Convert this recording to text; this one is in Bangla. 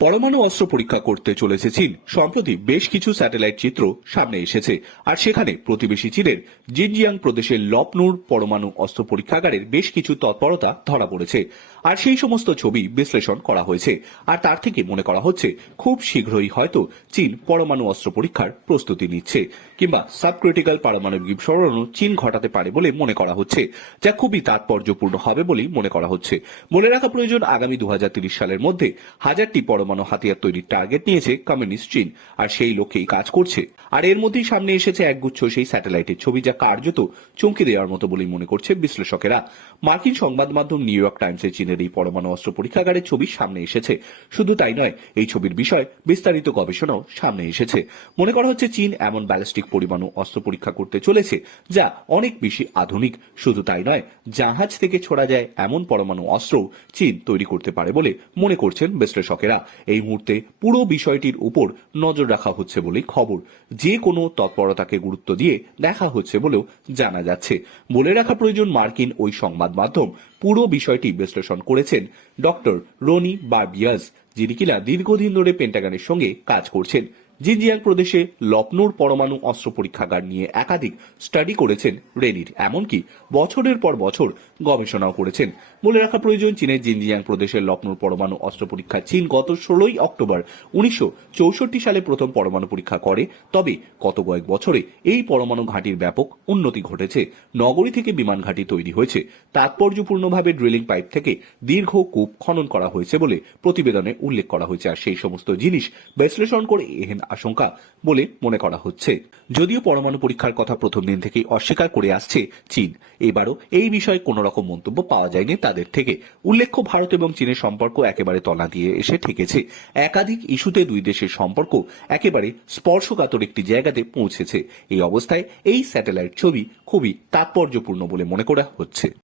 পরমাণু অস্ত্র পরীক্ষা করতে চলেছে চীন। সম্প্রতি বেশ কিছু স্যাটেলাইট চিত্র সামনে এসেছে। আর সেখানে প্রতিবেশী চীনের জিনজিয়াং প্রদেশের লপনুর পরমাণু অস্ত্র পরীক্ষাগারের বেশ কিছু তৎপরতা ধরা পড়েছে। আর সেই সমস্ত ছবি বিশ্লেষণ করা হয়েছে। আর তার থেকে মনে করা হচ্ছে, খুব শীঘ্রই হয়তো চীন পরমাণু অস্ত্র পরীক্ষার প্রস্তুতি নিচ্ছে। কিংবা সাবক্রিটিক্যাল পারমাণবিক বিস্ফোরণও চীন ঘটাতে পারে বলে মনে করা হচ্ছে, যা খুবই তাৎপর্যপূর্ণ হবে বলেই মনে করা হচ্ছে। মনে রাখা প্রয়োজন আগামী দু সালের মধ্যে হাজারটি পরমাণু হাতিয়ার তৈরির টার্গেট নিয়েছে কমিউনিস্ট চীন, আর সেই লক্ষ্যেই কাজ করছে। আর এর মধ্যেই সামনে এসেছে একগুচ্ছ সেই স্যাটেলাইটের ছবি যা কার্যত চমকে দেওয়ার মতো বলেই মনে করছে বিশ্লেষকেরা। মার্কিন সংবাদ মাধ্যম নিউ ইয়র্ক টাইমসে চীনের এই পরমাণু অস্ত্র পরীক্ষাগারের ছবি সামনে এসেছে। শুধু তাই নয়, এই ছবির বিষয় বিস্তারিত গবেষণাও সামনে এসেছে। মনে করা হচ্ছে চীন এমন ব্যালিস্টিক পরমাণু অস্ত্র পরীক্ষা করতে চলেছে যা অনেক বেশি আধুনিক। শুধু তাই নয়, জাহাজ থেকে ছোড়া যায় এমন পরমাণু অস্ত্রও চীন তৈরি করতে পারে বলে মনে করছেন বিশ্লেষকেরা। এই মুহূর্তে পুরো বিষয়টির উপর নজর রাখা হচ্ছে বলেই খবর। যে কোনো তৎপরতাকে গুরুত্ব দিয়ে দেখা হচ্ছে বলেও জানা যাচ্ছে। বলে রাখা প্রয়োজন মার্কিন ওই সংবাদ মাধ্যম। পুরো বিষয়টি বিশ্লেষণ করেছেন ডক্টর রনি বার্বিয়াস, যিনি কিনা দীর্ঘদিন ধরে পেন্টাগানের সঙ্গে কাজ করছেন। জিনজিয়াং প্রদেশে লপনুর পরমাণু অস্ত্র পরীক্ষাগার নিয়ে একাধিক স্টাডি করেছেন রেনির, এমনকি বছরের পর বছর গবেষণাও করেছেন। বলে রাখা প্রয়োজন, চীনের জিনজিয়াং প্রদেশের লপনুর পরমাণু অস্ত্র পরীক্ষা চীন গত ষোলোই অক্টোবর উনিশশো চৌষট্টি সালে প্রথম পরমাণু পরীক্ষা করে। তবে গত কয়েক বছরে এই পরমাণু ঘাঁটির ব্যাপক উন্নতি ঘটেছে। নগরী থেকে বিমান ঘাঁটি তৈরি হয়েছে। তাৎপর্যপূর্ণভাবে ড্রিলিং পাইপ থেকে দীর্ঘ কূপ খনন করা হয়েছে বলে প্রতিবেদনে উল্লেখ করা হয়েছে। আর সেই সমস্ত জিনিস বিশ্লেষণ করে এহেন আশঙ্কা বলে মনে করা হচ্ছে। যদিও পরমাণু পরীক্ষার কথা প্রথম দিন থেকেই অস্বীকার করে আসছে চীন। এবারও এই বিষয়ে কোনো রকম মন্তব্য পাওয়া যায়নি তাদের থেকে। উল্লেখ্য, ভারত এবং চীনের সম্পর্ক একেবারে তলা দিয়ে এসে ঠেকেছে। একাধিক ইস্যুতে দুই দেশের সম্পর্ক একেবারে স্পর্শকাতর একটি জায়গাতে পৌঁছেছে। এই অবস্থায় এই স্যাটেলাইট ছবি খুবই তাৎপর্যপূর্ণ বলে মনে করা হচ্ছে।